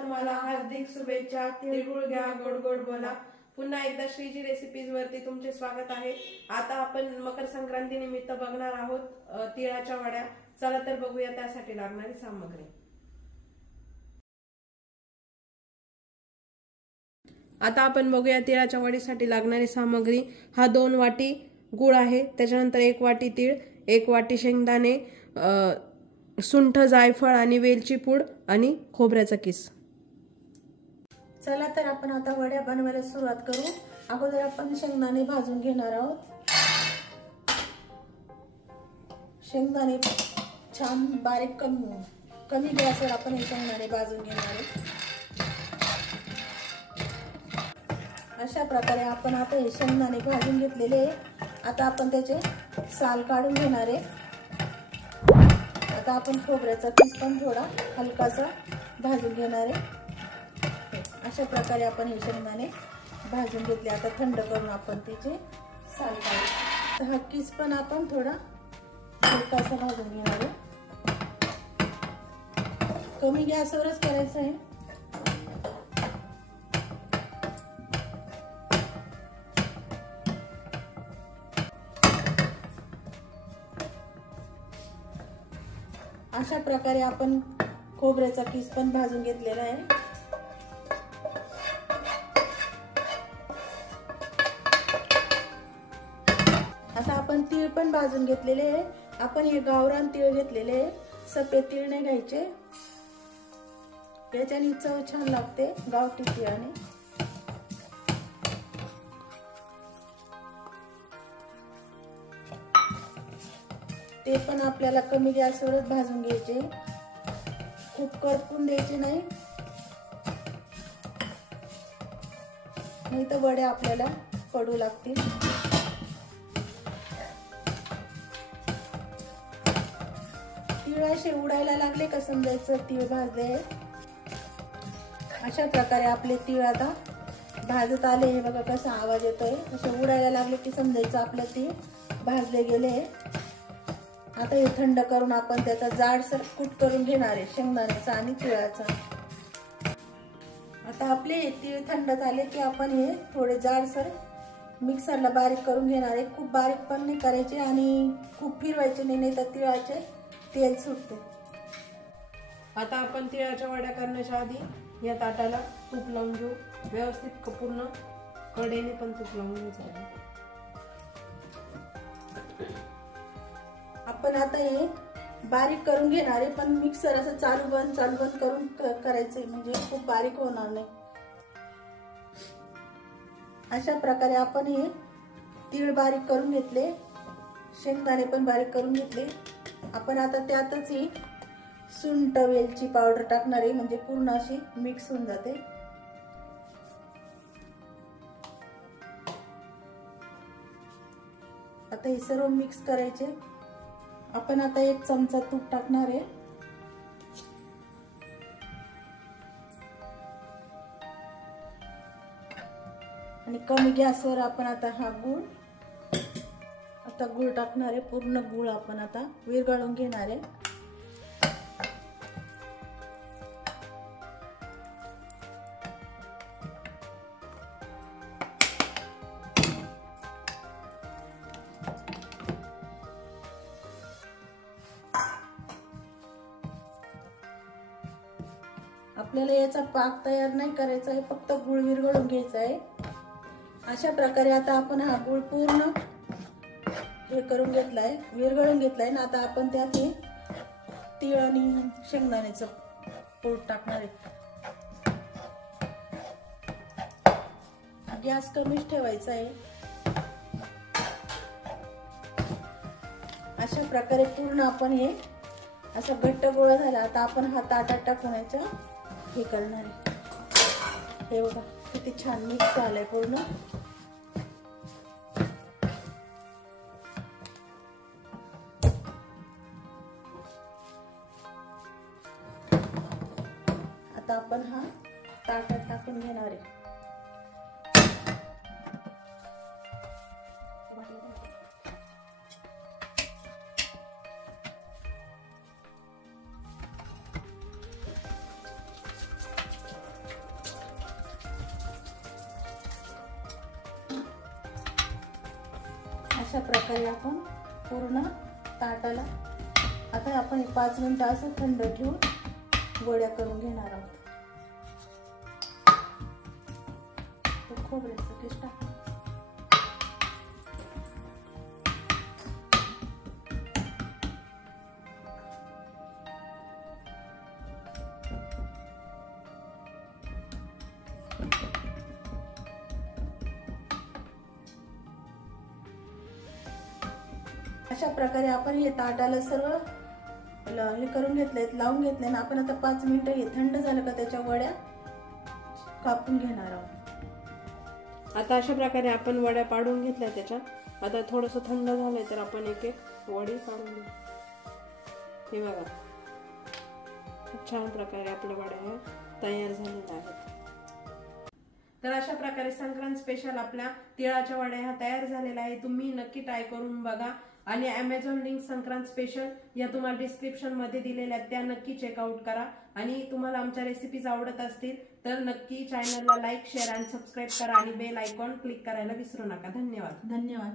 तुम्हाला हार्दिक शुभेच्छा। तिळगुळ घ्या, गोड गोड बोला। पुन्हा एकदा श्रीजी रेसिपीज वरती तुमचे स्वागत आहे। आता आपण मकर संक्रांती निमित्त बघणार आहोत तिळाच्या वड्या। चला तर बघूया त्यासाठी लागणारी सामग्री। आता आपण बघूया तिळाच्या वडीसाठी लागणारी सामग्री। हा 2 वाटी गुळ आहे, त्याच्यानंतर 1 वाटी तीळ, 1 वाटी शेंगदाणे, सुंठ, जायफळ आणि वेलची पूड आणि खोबऱ्याचा किस। चला तर आपण आता वड्या बनवायला सुरुवात करू। अगोदर आपण शेंगदाणे भाजून घेणार आहोत। शेंगदाणे छान बारीक कमी गॅसवर आपण हे शेंगदाणे भाजून घेणार आहोत। अशा प्रकारे आपण आता हे शेंगदाणे भाजून घेतलेले आहे। आता आपण त्याचे साल काढून घेणार आहे। आता आपण खोबऱ्याचा किस पण थोडा हलकासा भाजून घेणार आहे। अशा प्रकारे आपण हे शेंगदाणे भाजून घेतले। आता थंड करून आपण त्याचे साल काढू। हा किस पण आपण थोडा हलकासा भाजून घेणार आहे। कमी गॅसवरच करायचं आहे। अशा प्रकारे आपण खोबऱ्याचा किस पण भाजून घेतलेला आहे। आता आपण तीळ पण भाजून घेतलेले आहे। आपण हे गावरान तीळ घेतलेले आहे, सफेद तीळ नाही घ्यायचे, याच्याने चव छान लागते गावठी तिळाने। ते पण आपल्याला कमी गॅसवरच भाजून घ्यायचे, खूप करपून द्यायचे नाही, नाही तर वडे आपल्याला पडू लागतील। तीळ असे उडायला लागले का समजायचं तीळ भाजले। अशा प्रकारे आपले तीळ आता भाजत आले। हे बघा कसा आवाज येतोय, असे उडायला लागले की समजायचं आपले तीळ भाजले गेले। आता हे थंड करून आपण त्याचा जाडसर कूट करून घेणार आहे, शेंगदाण्याचा आणि तिळाचा। आता आपले हे तीळ थंड झाले की आपण हे थोडे जाडसर मिक्सरला बारीक करून घेणार आहे। खूप बारीक पण नाही करायचे आणि खूप फिरवायचे नाही, तर तिळाचे तेल सुटते। आता आपण तिळाच्या वड्या करण्याच्या आधी या ताटाला तूप लावून घेऊ। व्यवस्थित पूर्ण कडेने पण तूप लावून घ्यायचं। आपण आता हे बारीक करून घेणार आहे, पण मिक्सर असं चालू बंद करून करायचंय, म्हणजे खूप बारीक होणार नाही। अशा प्रकारे आपण हे तीळ बारीक करून घेतले, शेंगदाणे पण बारीक करून घेतले। आपण आता त्यातच ही सुंठ वेलची पावडर टाकणार आहे, म्हणजे पूर्ण अशी मिक्स होऊन जाते। आता हे सर्व मिक्स करायचे। आपण आता 1 चमचा तूप टाकणार आहे आणि कमी गॅसवर आपण आता हा गूळ टाकणार आहे। पूर्ण गूळ आपण आता विरघळून घेणार आहे। आपल्याला याचा पाक तयार नाही करायचा आहे, फक्त गूळ विरघळून घ्यायचा आहे। अशा प्रकारे आता आपण हा गूळ पूर्ण हे करून घेतलाय, विरघळून घेतलाय ना। आता आपण त्यात हे तीळ आणि शेंगदाण्याचं कूट टाकणार आहे। गॅस कमीच ठेवायचा आहे। अशा प्रकारे पूर्ण आपण हे असा घट्ट गोळा झाला। आता आपण हा ताटात टाकून याचा हे करणार आहे। हे बघा किती छान मिक्स झालंय पूर्ण। आता आपण हा ताटात टाकून घेणार आहे। अशा प्रकारे आपण पूर्ण ताटाला आता आपण 5 मिनिटं असं थंड ठेवून गोळ्या करून घेणार आहोत. खोबऱ्याचं किस टाक. अशा प्रकारे आपण हे ताटाला सर्व हे करून घेतले, लावून घेतले ना. आपण आता 5 मिनिटं हे थंड झालं का त्याच्या वड्या कापून घेणार आहोत. आता अशा प्रकारे आपण वड्या पाडून घेतल्या त्याच्यात. आता थोडंसं थंड झालंय तर आपण एक एक वडी पाडून घेऊ. हे बघा, खूप छान प्रकारे आपल्या वड्या ह्या तयार झालेल्या आहेत. तर अशा प्रकारे संक्रांत स्पेशल आपल्या तिळाच्या वड्या ह्या तयार झालेल्या आहे. तुम्ही नक्की ट्राय करून बघा. आणि अमेझॉन लिंक संक्रांत स्पेशल या तुम्हाला डिस्क्रिप्शन मध्ये दिलेल्या आहेत, त्या नक्की चेकआउट करा. आणि तुम्हाला आमच्या रेसिपीज आवडत असतील तर नक्की चॅनलला लाईक, शेअर आणि सबस्क्राईब करा आणि बेल आयकॉन क्लिक करायला विसरू नका. धन्यवाद. धन्यवाद.